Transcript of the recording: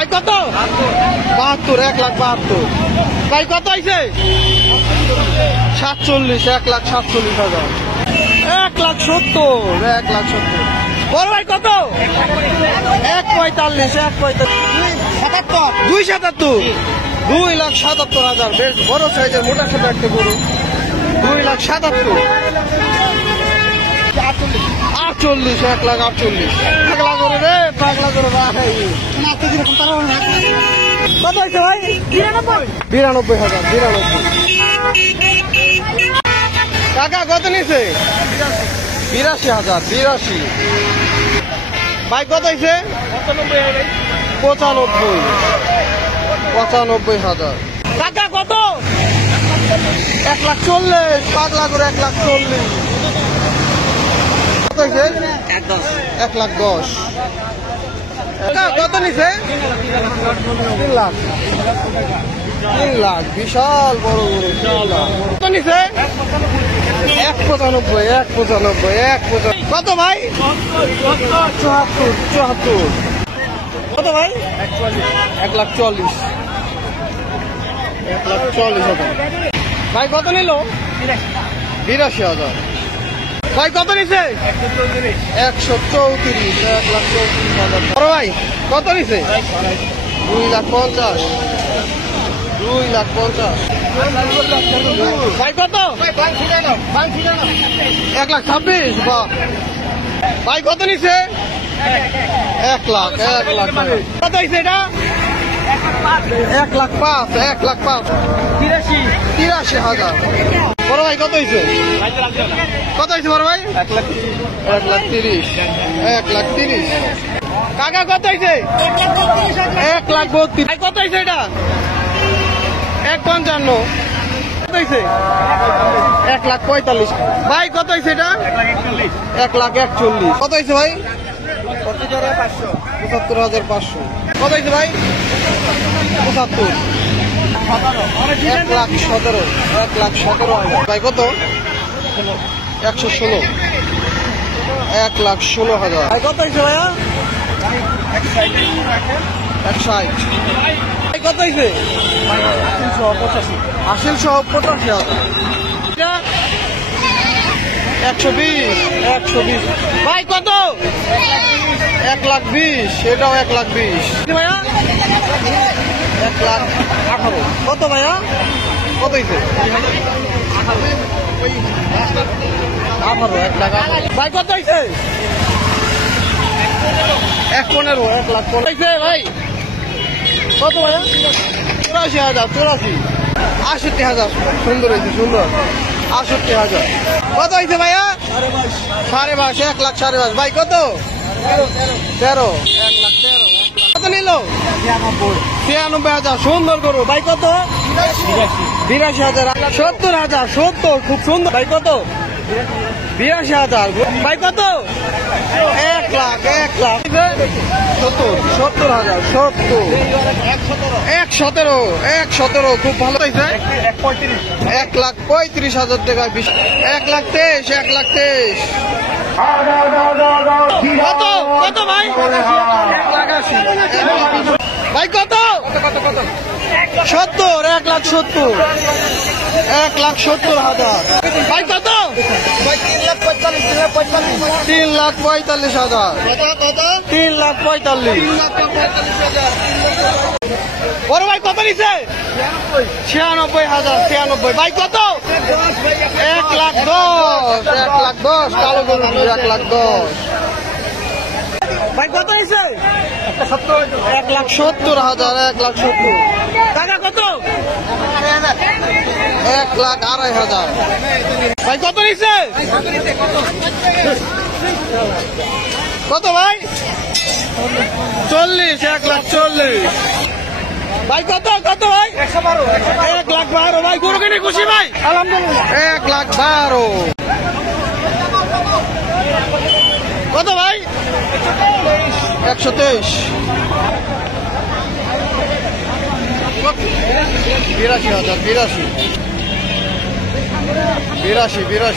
ভাই কত? 72, 1,72,000। ভাই কত হয়েছে? 47, 1,47,000। 1,70,000, 1,70,000। বড় ভাই কত? 1,45, 1,45,000। 2,77,000, 2,77,000। বেশ বড় সাইজের মোটা ছোট একটা গরু। 2,77,000। 48, 1,48,000। পাগলা করে রে, পাগলা করে ভাই। কত হয়েছে ভাই? 92,000, 92। কাকা কত নিছে? 82,000, 82। ভাই কত হয়েছে? 95,000। কাকা কত? 1,40,000, পাগলা করে 1,40,000। কত হয়েছে? 1,10,000। কত নিছে? 3 লাখ। 3 লাখ, বিশাল বড় গরু। 3 লাখ। কত নিছে? 1,95,000, 1,95,000। কত ভাই? 74। কত ভাই? 1,40,000। 1,40,000। ভাই কত নিল? 82,000। ভাই কত নিছে? 134, 1,34,000। বড় ভাই কত নিছে? 2,50,000, 2,50,000। ভাই কত? 1,26,000। বাহ। ভাই কত নিছে? 1 লাখ, 1 লাখ। কত হয়েছে এটা? 1,05,000, 1,05,000। 83,000। বড় ভাই কত হয়েছে? কত হয়েছে বড় ভাই? 1,30,000, 1,30,000। কাকা কত হয়েছে? 1,32,000। ভাই কত হয়েছে এটা? 1,55,000। কত হয়েছে? 1,45,000। ভাই কত হয়েছে এটা? 1,41,000। কত হয়েছে ভাই? 75,500। কত হয়েছে ভাই? 75। 1,17,000, 1,17,000। ভাই কত? 116, 1,16,000। ভাই কত হয়েছে ভাইয়া? 160। ভাই কত হয়েছে? 80 সহ 85,000। 120, 120। ভাই কত? 1,20,000। এটাও 1,20,000। ভাইয়া 1,18,000। কত ভাইয়া? কত হয়েছে? 18, 1,18,000। ভাই কত হয়েছে? 1,15,000, 1,15,000 ভাই। কত ভাইয়া? 84,000, 84। 68,000। সুন্দর হয়েছে, সুন্দর। 68,000। কত হয়েছে ভাইয়া? 22,500, 1,22,500। ভাই কত? 13, 1,13,000। কত নিল? 93,000। সুন্দর করো। ভাই কত? 82,000, 70,000, 70। খুব সুন্দর। ভাই কত? 82,000। ভাই কত? 1 লাখ, 1 লাখ। 70,000, 70। 1,17, 1,17। খুব ভালো হয়েছে। 1,35,000 টাকা। 1,23,000, 1,23,000। কত? কত ভাই? 1,80,000। ভাই কত? 70, 1,70,000, 1,70,000। ভাই কত? 3,45,000, 3,45,000। বড় ভাই কত নিছে? 96,000, 96। ভাই কত? 1,10,000, 1,10,000। কালো গরু 1,10,000। ভাই কত নিছে? 1,70,000, 1,70,000। টাকা কত? 1,02,500। ভাই কত নিছে? কত ভাই? 40, 1,40,000। ভাই কত? কত ভাই? 1,12,000। ভাই গরু কিনে খুশি ভাই? আলহামদুলিল্লাহ। 1,12,000। কত ভাই? 123। 82,000, 82, 82।